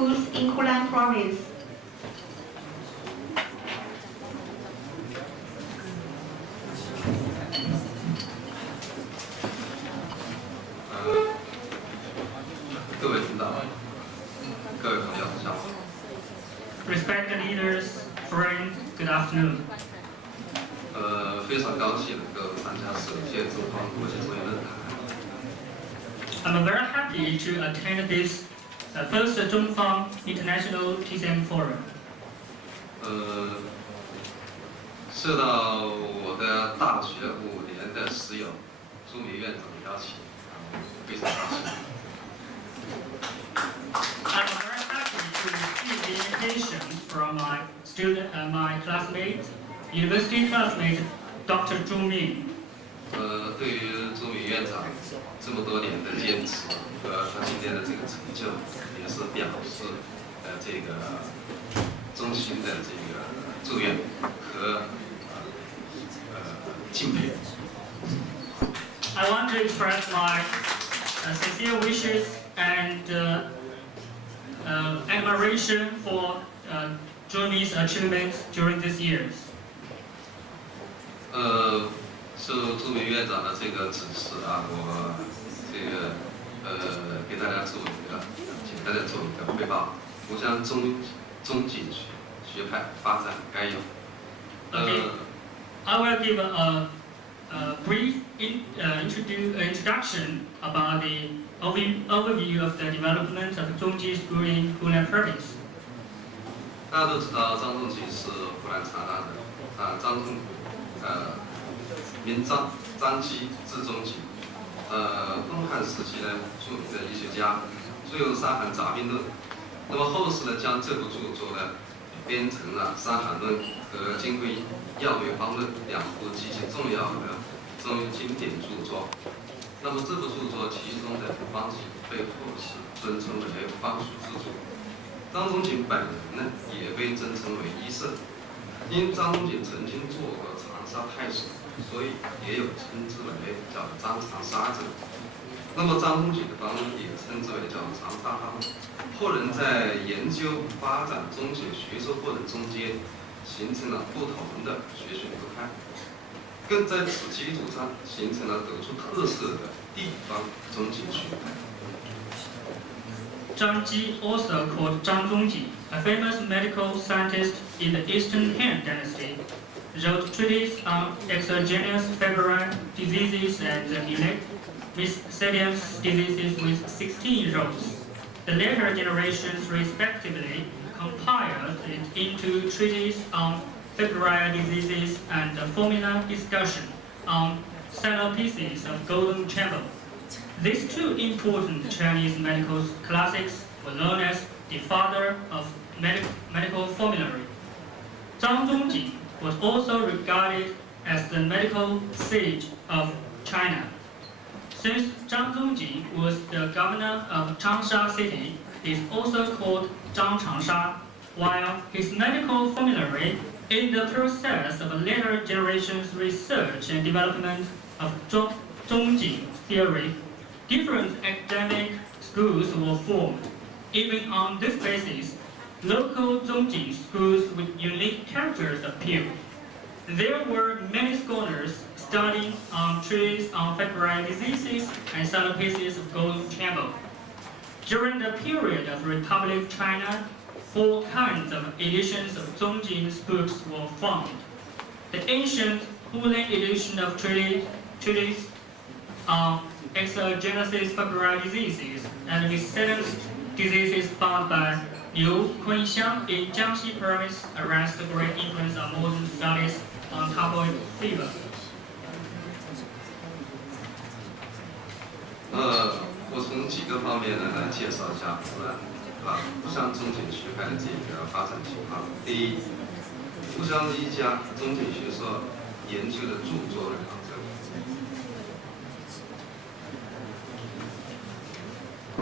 schools in Hunan province. Respected leaders, friends, good afternoon. 非常高兴能够参加首届中方国际作业论坛。I'm very happy to attend this first Zhongfang International TCM Forum. 受到我的大学5年的室友朱明院长的邀请，非常高兴。I'm very happy to receive the invitation from my my classmate, university classmate, Dr. Zhong Ming. 对于朱明院长这么多年的坚持和他今天的这个成就，也是表示这个衷心的这个祝愿和敬佩。I want to express my sincere wishes and admiration for Zhong Ming's achievements during these years. 受朱明院长的这个指示啊，我这个给大家做一个简单的做一个汇报。我将中景学派发展概要。I will give a brief introduction about the overview of the development of Zhongji School in Hunan Province. 大家都知道张仲景是湖南长沙人，张仲名张基字仲景，东汉时期呢著名的医学家，著有《伤寒杂病论》。那么后世呢将这部著作呢编成了《伤寒论》和《金匮要略方论》两部极其重要的中医经典著作。那么这部著作其中的方剂被后世尊称为方术之祖。张仲景本人呢也被尊称为医圣，因张仲景曾经做过长沙太守，所以也有称之为叫张长沙者。那么张仲景的方也称之为叫长沙方。后人在研究发展中景学说过程中间，形成了不同的学学流派，更在此基础上形成了得出特色的地方中景学派。Zhang Ji, also called Zhang Zongji, a famous medical scientist in the Eastern Han Dynasty, wrote treatises on exogenous febrile diseases and miscellaneous diseases with 16 rows. The later generations respectively compiled it into treatises on febrile diseases and a formula discussion on centerpieces of golden chamber. These two important Chinese medical classics were known as the father of medical formulary. Zhang Zongji was also regarded as the medical sage of China. Since Zhang Zongji was the governor of Changsha city, he is also called Zhang Changsha, while his medical formulary is the process of a later generation's research and development of Zhongji theory. Different academic schools were formed. Even on this basis, local Zhongji schools with unique characters appeared. There were many scholars studying treatises on febrile diseases and centerpieces of golden chamber. During the period of Republic China, 4 kinds of editions of Zhongji's books were found. The ancient Hunan edition of treatises on exogenous febrile diseases and miscellaneous diseases found by Liu Kunxiang in Jiangxi province aroused the great influence of modern studies on typhoid fever. 我从几个方面呢来介绍一下湖湘中景学派的这个发展情况。第一，湖湘一家中景学说研究的著作的考证。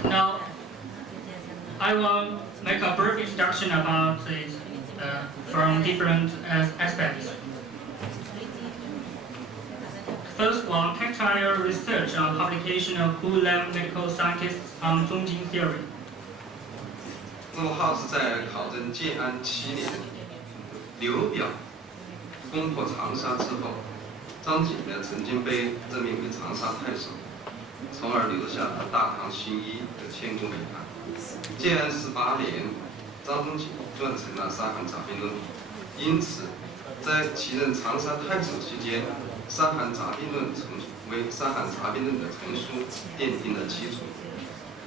Now, I will make a brief introduction about it from different aspects. First one, tactile research on publication of Hunan medical scientists on Zhongjing theory. 那么号是在考证建安7年，刘表攻破长沙之后，张景呢曾经被任命为长沙太守，从而留下了大唐新一的千古美谈。建安18年，张仲景撰成了《沙盘杂兵论》，因此在其任长沙太守期间，《沙盘杂兵论》为《沙盘杂兵论》的成书奠定了基础。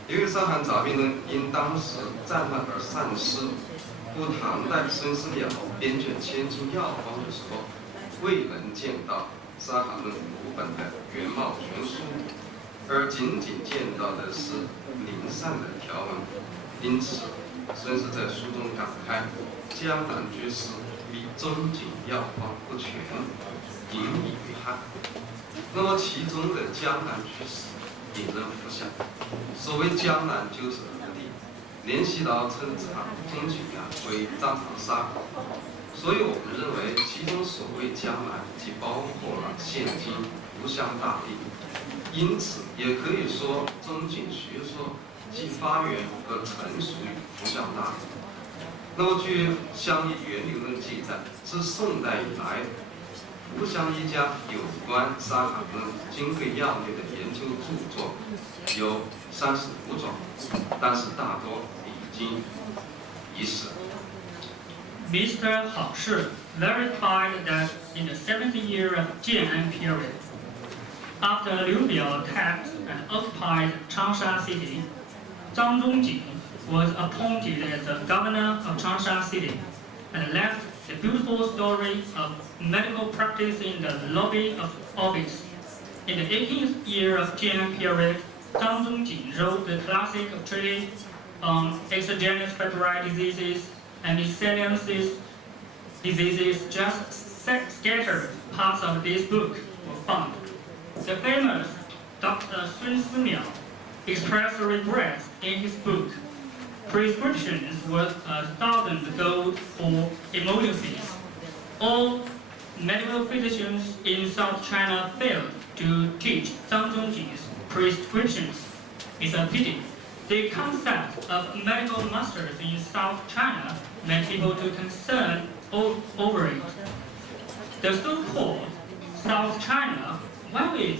由于《沙盘杂兵论》因当时战乱而丧失，故唐代孙思邈编卷《千金要方》的时候，未能见到《沙盘论》5本的原貌全书，而仅仅见到的是零散的条文。因此，孙子在书中感慨：“江南居士比钟景要方不全，引以为憾。”那么其中的江南居士引人浮想，所谓江南就是何地？联系到称钟景为张长沙，所以我们认为其中所谓江南，即包括了现今湖湘大地，因此也可以说钟景学说即发源和成熟于湖湘大地。那么据《湘医源流论》记载，自宋代以来，湖湘一家有关沙盘论金匮要略的研究著作有35种，但是大多已经遗失。Mr. Hao Shi verified that in the 7th year of Jian period, after Liu Biao attacked and occupied Changsha city, Zhang Zongjing was appointed as the governor of Changsha city and left the beautiful story of medical practice in the lobby of office. In the 18th year of Jian period, Zhang Zongjing wrote the classic treatise on exogenous Febrile diseases and miscellaneous diseases. Just scattered parts of this book were found. The famous Dr. Sun Simiao expressed regrets in his book. Prescriptions worth 1,000 gold for emergencies. All medical physicians in South China failed to teach Zhang Zongjing's prescriptions. It's a pity. The concept of medical masters in South China made people to concern over it. The so-called South China, why is it?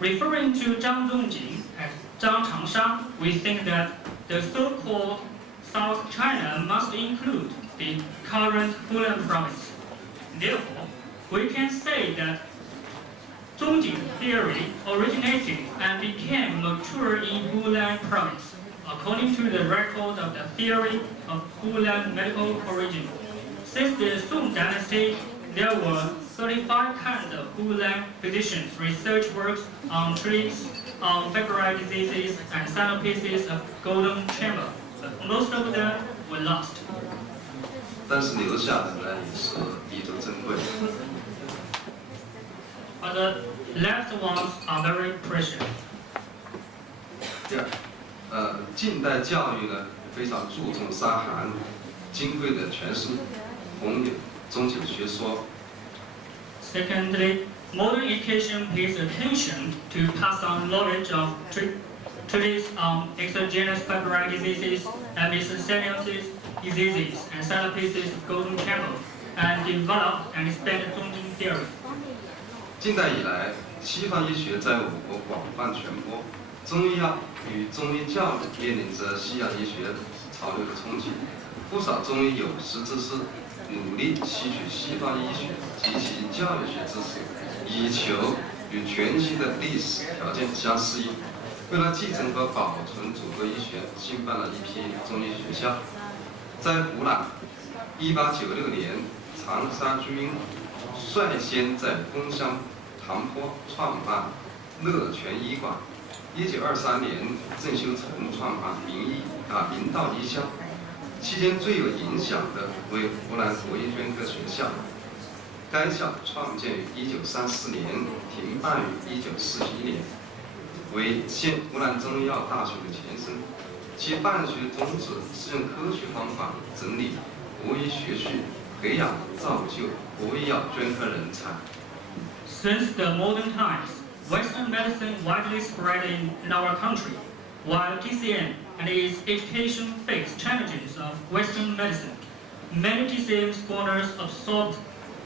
Referring to Zhang Zongjing as Zhang Changsha, we think that the so-called South China must include the current Hunan province. Therefore, we can say that Zongjing theory originated and became mature in Hunan province, according to the record of the theory of Hunan medical origin. Since the Song dynasty, there were 35 kinds of Hunan physicians' research works on trees, on febrile diseases, and centerpieces of golden chamber, but most of them were lost. 但是留下的呢，也是弥足珍贵。But the left ones are very precious. 第二，近代教育呢非常注重沙盘金匮的全书，弘扬钟景学说。Secondly, modern education pays attention to pass on knowledge of treatises on exogenous febrile diseases and miscellaneous diseases and centerpieces of golden chamber, and develop and expand Zongjing theory. 近代以来，西方医学在我国广泛传播，中医药与中医教育面临着西洋医学潮流的冲击。不少中医有识之士努力吸取西方医学及其教育学知识，以求与全新的历史条件相适应。为了继承和保存祖国医学，兴办了一批中医学校。在湖南，1896年，长沙军率先在宫乡塘坡创办乐泉医馆。1923年，郑修成创办明道医校。期间最有影响的为湖南国医专科学校，该校创建于1934年，停办于1941年，为现湖南中医药大学的前身。其办学宗旨是用科学方法整理国医学序，培养造就国医药专科人才。Since the modern times, Western medicine widely spread in our country, while TCM and its education faced challenges of Western medicine. Many TCM scholars absorbed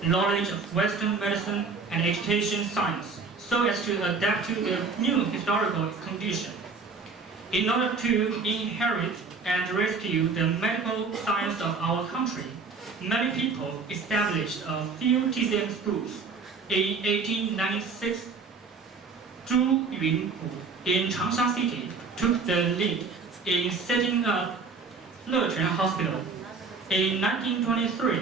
knowledge of Western medicine and education science so as to adapt to the new historical condition. In order to inherit and rescue the medical science of our country, many people established a few TCM schools. In 1896, Zhu Yunhu in Changsha City took the lead in setting up Lequan Hospital. In 1923,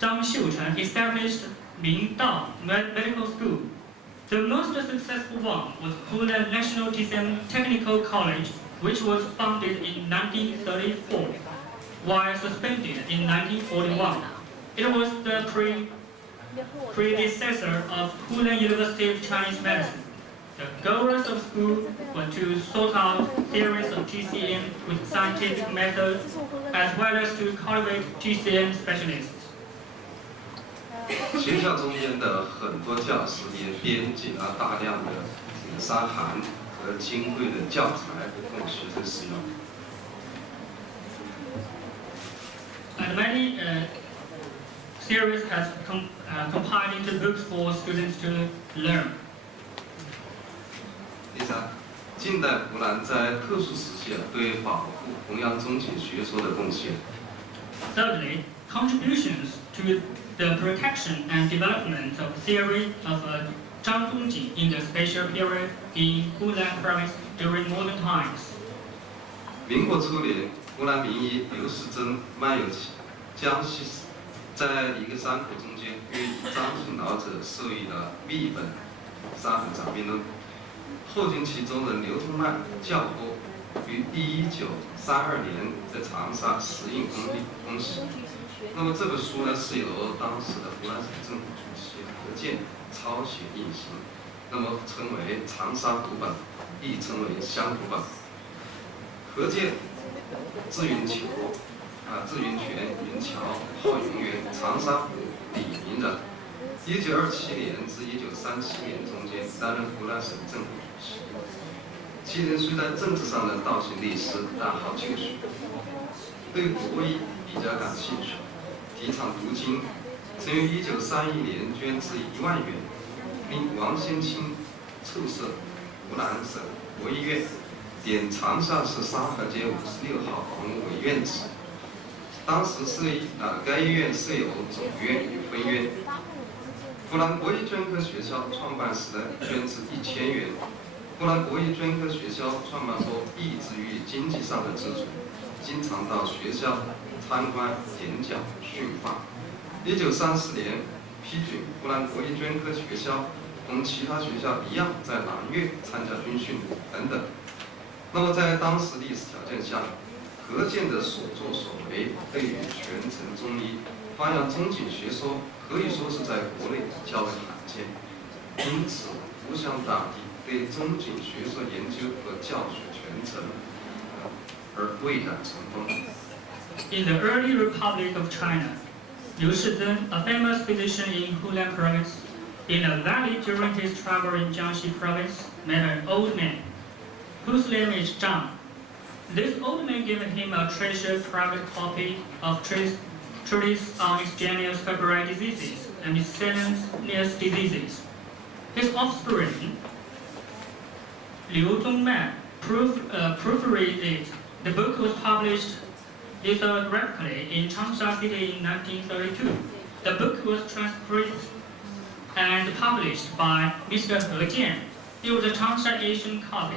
Zhang Xiuchen established Mingdao Medical School. The most successful one was Hunan National TCM Technical College, which was founded in 1934, while suspended in 1941. It was the predecessor of Hunan University of Chinese Medicine. The goals of school were to sort out theories of TCM with scientific methods, as well as to cultivate TCM specialists. 学校中间的很多教师也编辑了大量的沙函和金贵的教材供学生使用。And many series has compiled into books for students to learn. 第三，近代湖南在特殊时期对保护弘扬宗景学说的贡献。Thirdly, contributions to the protection and development of theory of Zhang Dongjing in the spatial period in Hunan province during modern times. 民国初年，湖南名医刘世珍漫游江西，在一个山坡中间，与张姓老者授予了秘本《沙痕杂病论》。后经其中人刘宗迈教拨于1932年在长沙石印公示。那么这本书呢，是由当时的湖南省政府主席何健抄写印行，那么称为长沙读本，亦称为湘读本。何健字云全，云桥，号云渊，长沙府李宁人。1927年至1937年中间担任湖南省政府主席。其人虽在政治上呢倒行逆施，但好求学，对国医比较感兴趣，提倡读经，曾于1931年捐资1万元，令王先清促设湖南省国医院，点长沙市沙河街56号房屋为院址。当时该医院设有总院与分院。湖南国医专科学校创办时呢，捐资1000元。湖南国医专科学校创办后，亦之于经济上的支柱，经常到学校参观、演讲、训话。1934年批准湖南国医专科学校同其他学校一样，在南岳参加军训等等。那么在当时历史条件下，何健的所作所为对于传承中医、发扬宗景学说，可以说是在国内较为罕见。因此，湖湘大地对宗景学说研究和教学传承而蔚然成风。In the early Republic of China, Liu Shizhen, a famous physician in Hunan province, in a valley during his travel in Jiangxi province, met an old man, whose name is Zhang. This old man gave him a treasured private copy of treatise on extraneous February diseases and miscellaneous diseases. His offspring, Liu Zongmai, proofread it. The book was published lithographically in Changsha City in 1932. The book was transcribed and published by Mr. He Jian. It was a Changsha Asian copy,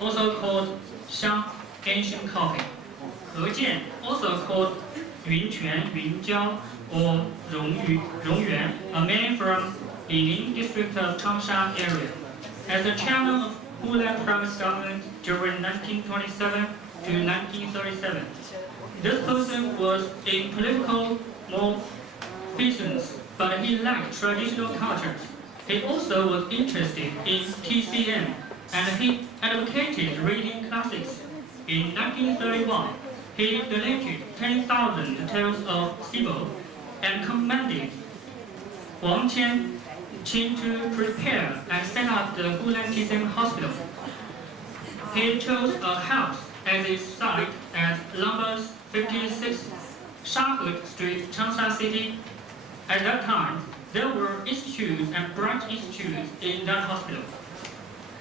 also called Xiang Ancient copy. He Jian, also called Yunquan, Yunjiao, or Rongyuan, a man from Liling district of Changsha area. As the chairman of Hunan province government during 1927 to 1937. This person was in political malfeasance, but he liked traditional cultures. He also was interested in TCM, and he advocated reading classics. In 1931, he donated 10,000 tales of Sibyl and commanded Wang Qian to prepare and set up the Hunan TCM hospital. He chose a house at its site at number 56 Shahut Street, Changsha City. At that time, there were institutes and branch institutes in that hospital.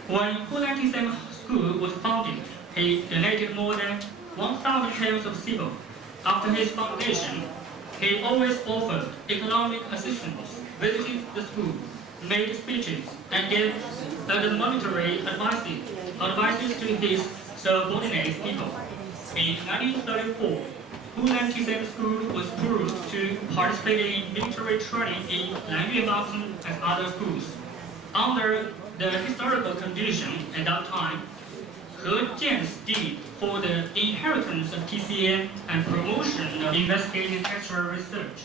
When Hunan TCM School was founded, he donated more than 1,000 pairs of SIBO. After his foundation, he always offered economic assistance, visited the school, made speeches, and gave monetary advices to his subordinate people. In 1934, Hunan TCM School was approved to participate in military training in Nanyue Mountain and other schools. Under the historical condition at that time, He Jian's deed for the inheritance of TCM and promotion of investigative textual research